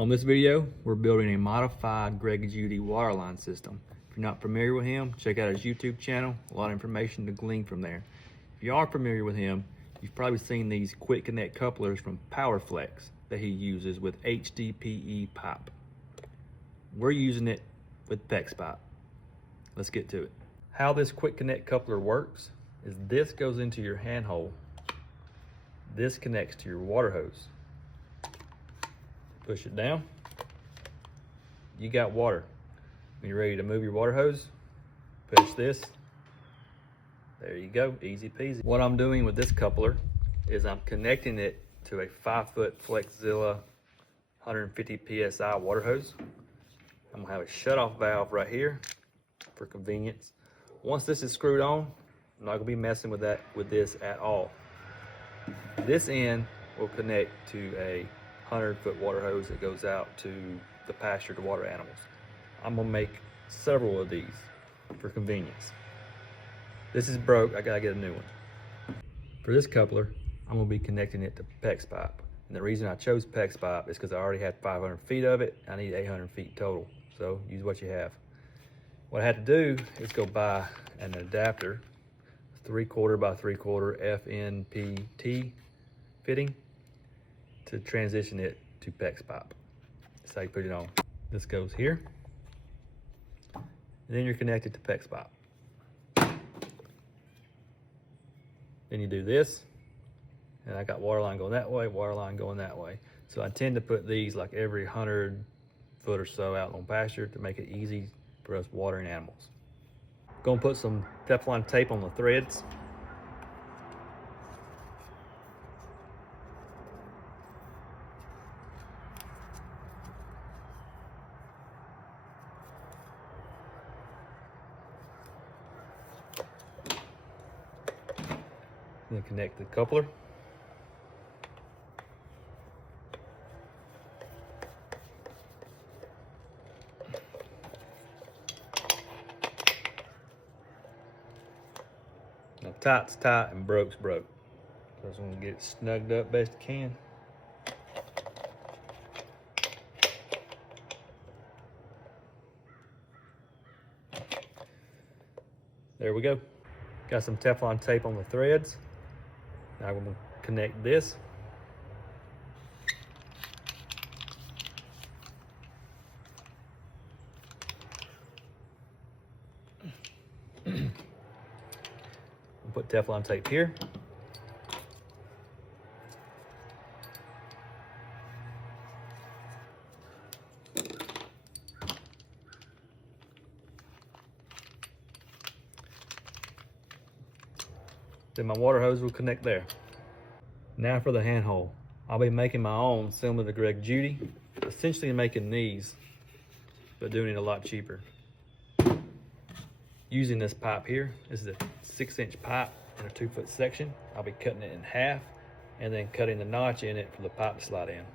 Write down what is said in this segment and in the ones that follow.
On this video, we're building a modified Greg Judy waterline system. If you're not familiar with him, check out his YouTube channel. A lot of information to glean from there. If you are familiar with him, you've probably seen these quick connect couplers from Powerflex that he uses with HDPE pipe. We're using it with PEX pipe. Let's get to it. How this quick connect coupler works is this goes into your handhole. This connects to your water hose. Push it down. You got water. When you're ready to move your water hose, push this. There you go, easy peasy. What I'm doing with this coupler is I'm connecting it to a 5-foot Flexzilla 150 PSI water hose. I'm gonna have a shutoff valve right here for convenience. Once this is screwed on, I'm not gonna be messing with this at all. This end will connect to a 100-foot water hose that goes out to the pasture to water animals. I'm gonna make several of these for convenience. This is broke, I gotta get a new one. For this coupler, I'm gonna be connecting it to PEX pipe. And the reason I chose PEX pipe is because I already had 500 feet of it. I need 800 feet total. So use what you have. What I had to do is go buy an adapter, 3/4 by 3/4 FNPT fitting to transition it to PEX pipe. That's how you put it on. This goes here. And then you're connected to PEX pipe. Then you do this. And I got water line going that way, water line going that way. So I tend to put these like every 100 foot or so out on pasture to make it easy for us watering animals. Gonna put some Teflon tape on the threads. Then connect the coupler. Now tight's tight and broke's broke. So I'm gonna get it snugged up best I can. There we go. Got some Teflon tape on the threads. Now I'm gonna connect this. Put Teflon tape here. Then my water hose will connect there. Now for the handhole. I'll be making my own similar to Greg Judy. Essentially making these, but doing it a lot cheaper. Using this pipe here. This is a 6-inch pipe in a 2-foot section. I'll be cutting it in half and then cutting the notch in it for the pipe to slide in.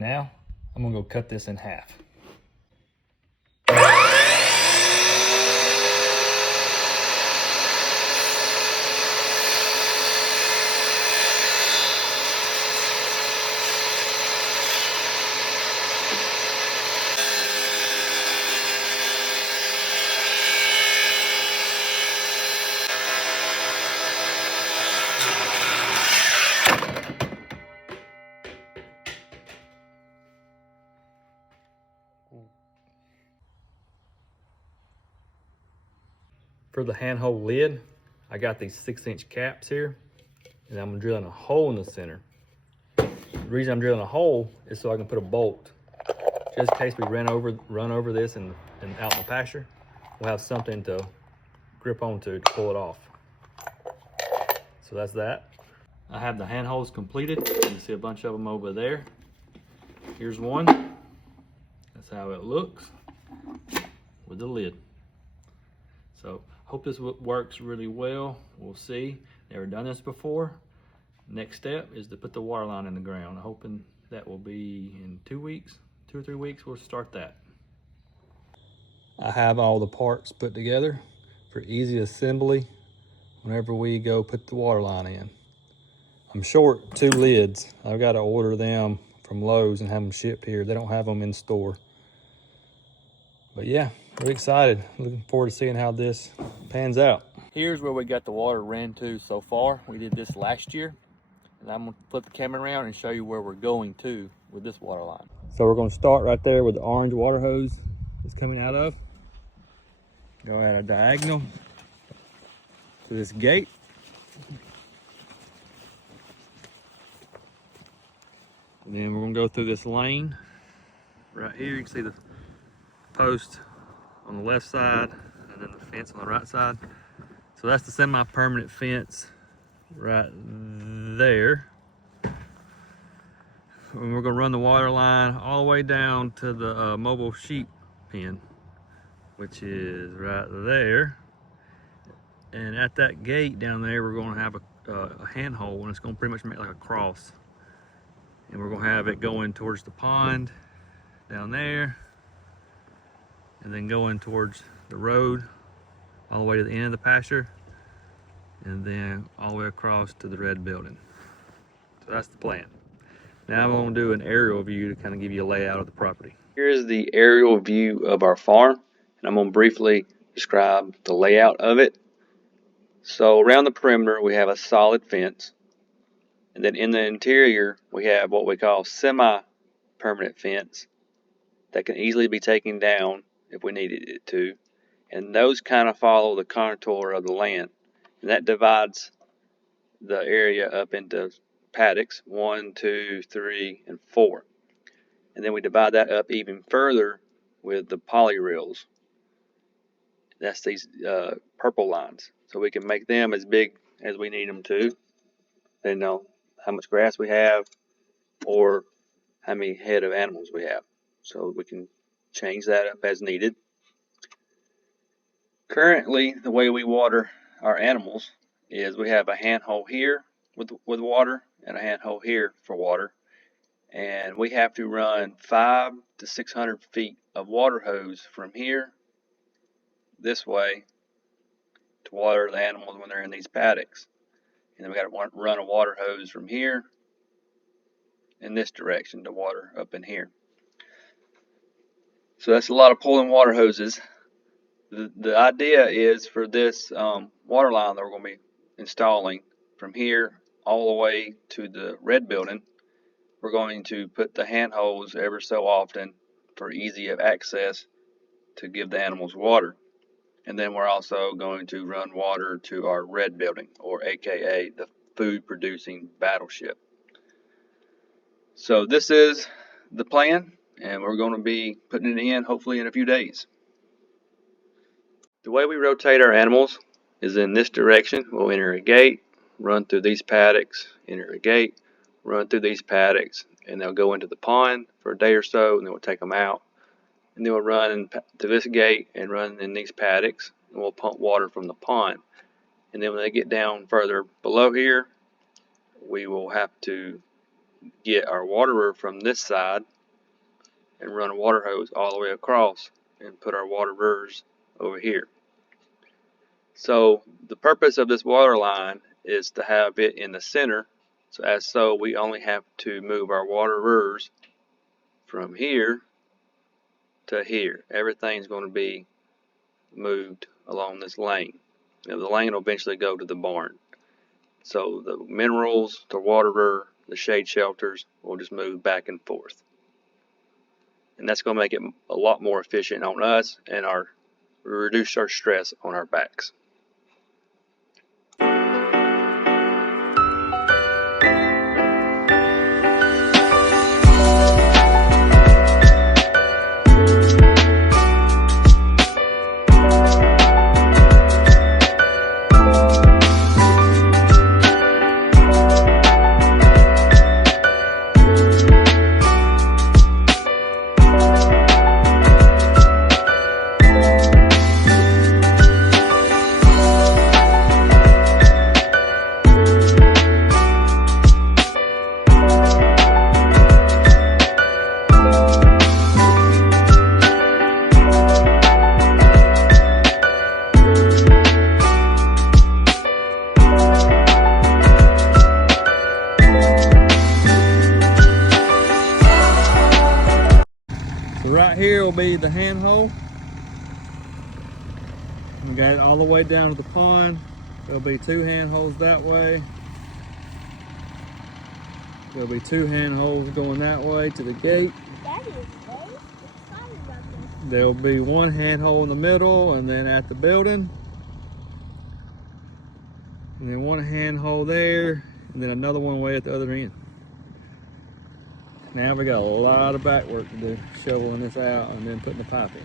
Now, I'm gonna go cut this in half. For the handhold lid, I got these 6-inch caps here, and I'm drilling a hole in the center. The reason I'm drilling a hole is so I can put a bolt, just in case we run over this and out in the pasture. We'll have something to grip onto to pull it off. So that's that. I have the handholds completed. You can see a bunch of them over there. Here's one. That's how it looks with the lid. So hope this works really well. We'll see. Never done this before. Next step is to put the water line in the ground. I'm hoping that will be in 2 weeks, 2 or 3 weeks. We'll start that. I have all the parts put together for easy assembly whenever we go put the water line in. I'm short 2 lids. I've got to order them from Lowe's and have them shipped here. They don't have them in store. But yeah, really excited. Looking forward to seeing how this pans out. Here's where we got the water ran to so far. We did this last year. And I'm gonna flip the camera around and show you where we're going to with this water line. So we're gonna start right there where the orange water hose is coming out of. Go at a diagonal to this gate. And then we're gonna go through this lane. Right here, you can see the post on the left side and then the fence on the right side. So that's the semi-permanent fence right there. And we're gonna run the water line all the way down to the mobile sheep pen, which is right there. And at that gate down there, we're gonna have a handhold, and it's gonna pretty much make like a cross. And we're gonna have it going towards the pond down there, and then going towards the road all the way to the end of the pasture, and then all the way across to the red building. So that's the plan. Now I'm going to do an aerial view to kind of give you a layout of the property. Here's the aerial view of our farm, and I'm going to briefly describe the layout of it. So around the perimeter we have a solid fence, and then in the interior we have what we call semi-permanent fence that can easily be taken down if we needed it to, and those kind of follow the contour of the land, and that divides the area up into paddocks 1, 2, 3, and 4, and then we divide that up even further with the poly reels. That's these purple lines, so we can make them as big as we need them to, depending on how much grass we have or how many head of animals we have, so we can change that up as needed. Currently, the way we water our animals is we have a handhold here with water and a handhold here for water, and we have to run 500 to 600 feet of water hose from here this way to water the animals when they're in these paddocks, and then we got to run a water hose from here in this direction to water up in here. So that's a lot of pulling water hoses. The idea is for this water line that we're going to be installing from here all the way to the red building, we're going to put the handholds ever so often for easy access to give the animals water. And then we're also going to run water to our red building, or AKA the food producing battleship. So this is the plan, and we're going to be putting it in hopefully in a few days. The way we rotate our animals is in this direction. We'll enter a gate, run through these paddocks, enter a gate, run through these paddocks, and they'll go into the pond for a day or so, and then we'll take them out. And then we'll run to this gate and run in these paddocks, and we'll pump water from the pond. And then when they get down further below here, we will have to get our waterer from this side and run a water hose all the way across and put our waterers over here. So the purpose of this water line is to have it in the center, so we only have to move our waterers from here to here. Everything's going to be moved along this lane. Now, the lane will eventually go to the barn. So the minerals, the waterer, the shade shelters will just move back and forth. and that's going to make it a lot more efficient on us and reduce our stress on our backs. Right here will be the hand hole. We got it all the way down to the pond. There'll be 2 hand holes that way. There'll be 2 hand holes going that way to the gate. Daddy is very excited about this. There'll be 1 hand hole in the middle and then at the building. And then 1 hand hole there and then another one way at the other end. Now we got a lot of back work to do, shoveling this out and then putting the pipe in.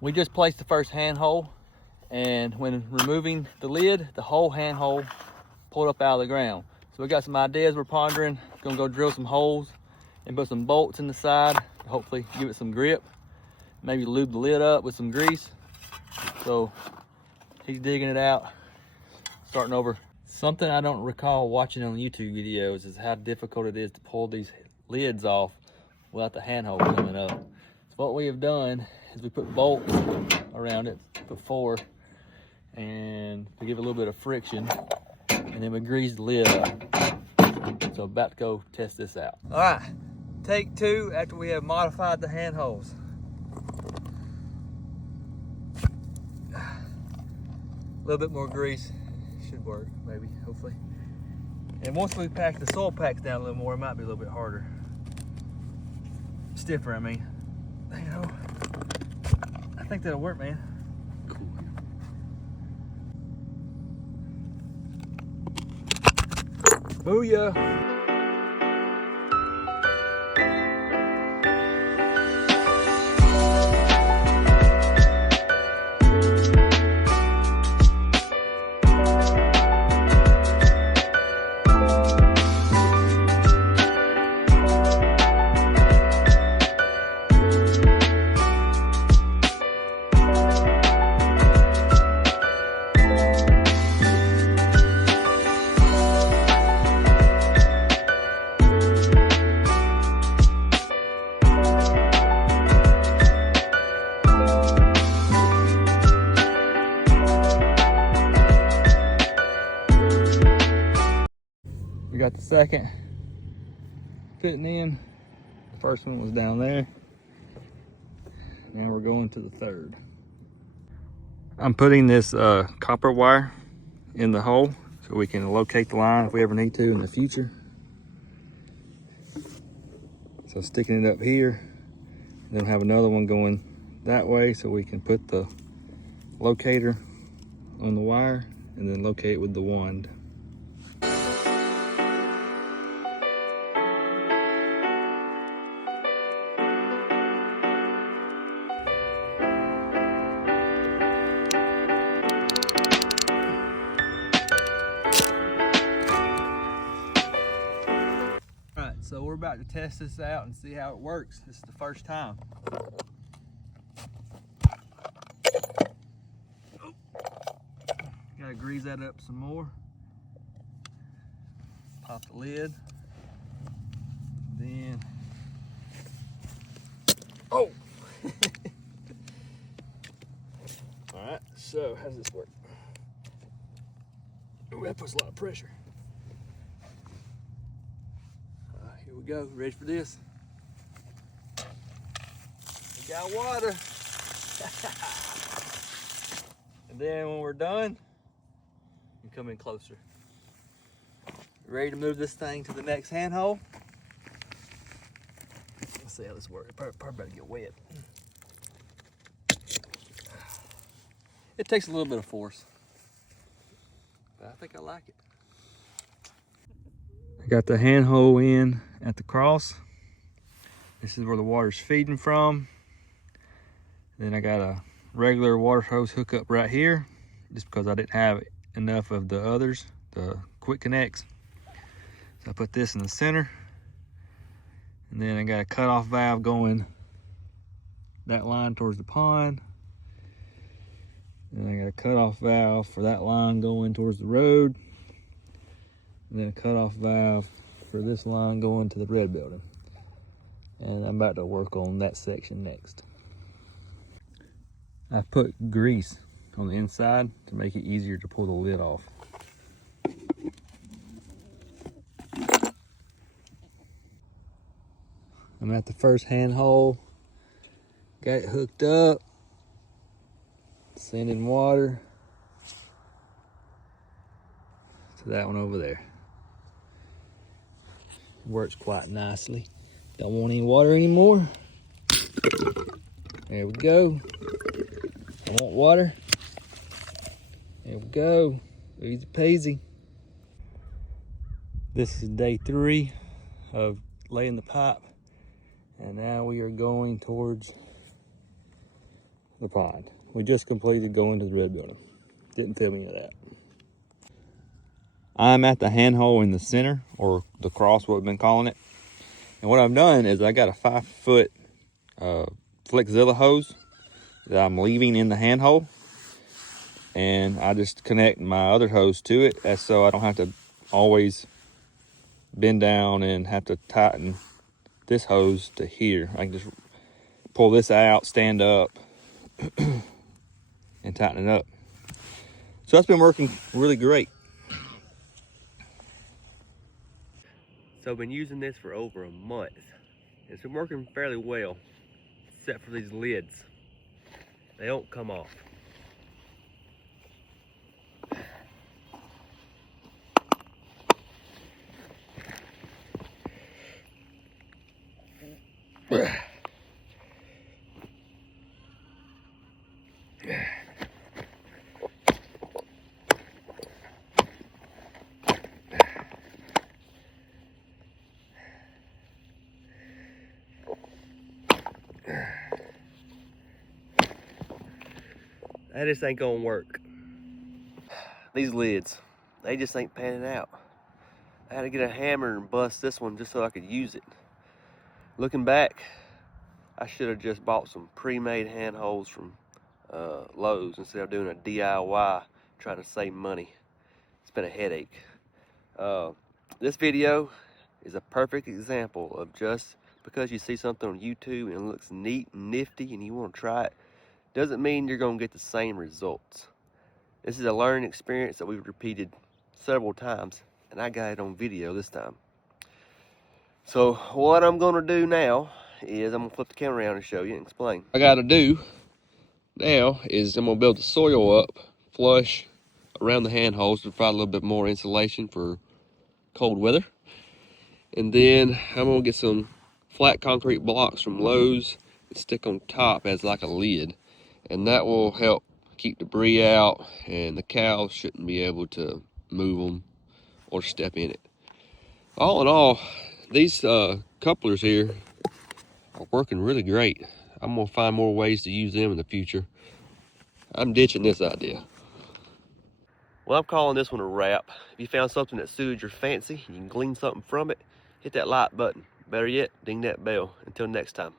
We just placed the first hand hole, and when removing the lid, the whole hand hole pulled up out of the ground. So we got some ideas we're pondering. Gonna go drill some holes and put some bolts in the side, hopefully give it some grip. Maybe lube the lid up with some grease. So he's digging it out, starting over. Something I don't recall watching on YouTube videos is how difficult it is to pull these lids off without the hand hole coming up. So what we have done is we put bolts around it, put 4, and to give it a little bit of friction, and then we grease the lid up. So about to go test this out. All right, take 2 after we have modified the hand holes. A little bit more grease should work, maybe, hopefully. And once we pack the soil packs down a little more, it might be a little bit harder. Stiffer, I mean. You know, I think that'll work, man. Cool. Booyah! got the second fitting in. The first one was down there. Now we're going to the third. I'm putting this copper wire in the hole so we can locate the line if we ever need to in the future. So sticking it up here, then have another one going that way so we can put the locator on the wire and then locate with the wand. Alright, so we're about to test this out and see how it works. This is the first time. Gotta grease that up some more. Pop the lid. Then, oh! Alright, so how does this work? Oh, that puts a lot of pressure. Here we go, ready for this? We got water. And then when we're done, you come in closer. Ready to move this thing to the next handhole? Let's see how this works. Probably better get wet. It takes a little bit of force, but I think I like it. I got the handhole in at the cross. This is where the water's feeding from. Then I got a regular water hose hookup right here, just because I didn't have enough of the others, the quick connects. So I put this in the center, and then I got a cutoff valve going that line towards the pond. And I got a cutoff valve for that line going towards the road. And then a cutoff valve for this line going to the red building. And I'm about to work on that section next. I put grease on the inside to make it easier to pull the lid off. I'm at the first handhole. Got it hooked up. Sending water to that one over there. Works quite nicely. Don't want any water anymore. There we go. I want water. There we go. Easy peasy. This is day 3 of laying the pipe. And now we are going towards the pond. We just completed going to the red building. Didn't film any of that. I'm at the handhole in the center, or the cross, what we've been calling it. And what I've done is I got a 5-foot Flexzilla hose that I'm leaving in the handhole. And I just connect my other hose to it, that's so I don't have to always bend down and have to tighten this hose to here. I can just pull this out, stand up, and tighten it up. So that's been working really great. So I've been using this for over a month. It's been working fairly well, except for these lids. They don't come off. That just ain't gonna work. These lids, they just ain't panning out. I had to get a hammer and bust this one just so I could use it. Looking back, I should have just bought some pre-made handholds from Lowe's instead of doing a DIY trying to save money. It's been a headache. This video is a perfect example of just because you see something on YouTube and it looks neat and nifty and you want to try it, doesn't mean you're going to get the same results. This is a learning experience that we've repeated several times, and I got it on video this time. So what I'm gonna do now is I'm gonna flip the camera around and show you and explain. What I gotta do now is I'm gonna build the soil up flush around the handholds to provide a little bit more insulation for cold weather. And then I'm gonna get some flat concrete blocks from Lowe's and stick on top as like a lid. And that will help keep debris out, and the cows shouldn't be able to move them or step in it. All in all, these couplers here are working really great. I'm gonna find more ways to use them in the future. I'm ditching this idea. Well, I'm calling this one a wrap. If you found something that suited your fancy, you can glean something from it, hit that like button. Better yet, ding that bell. Until next time.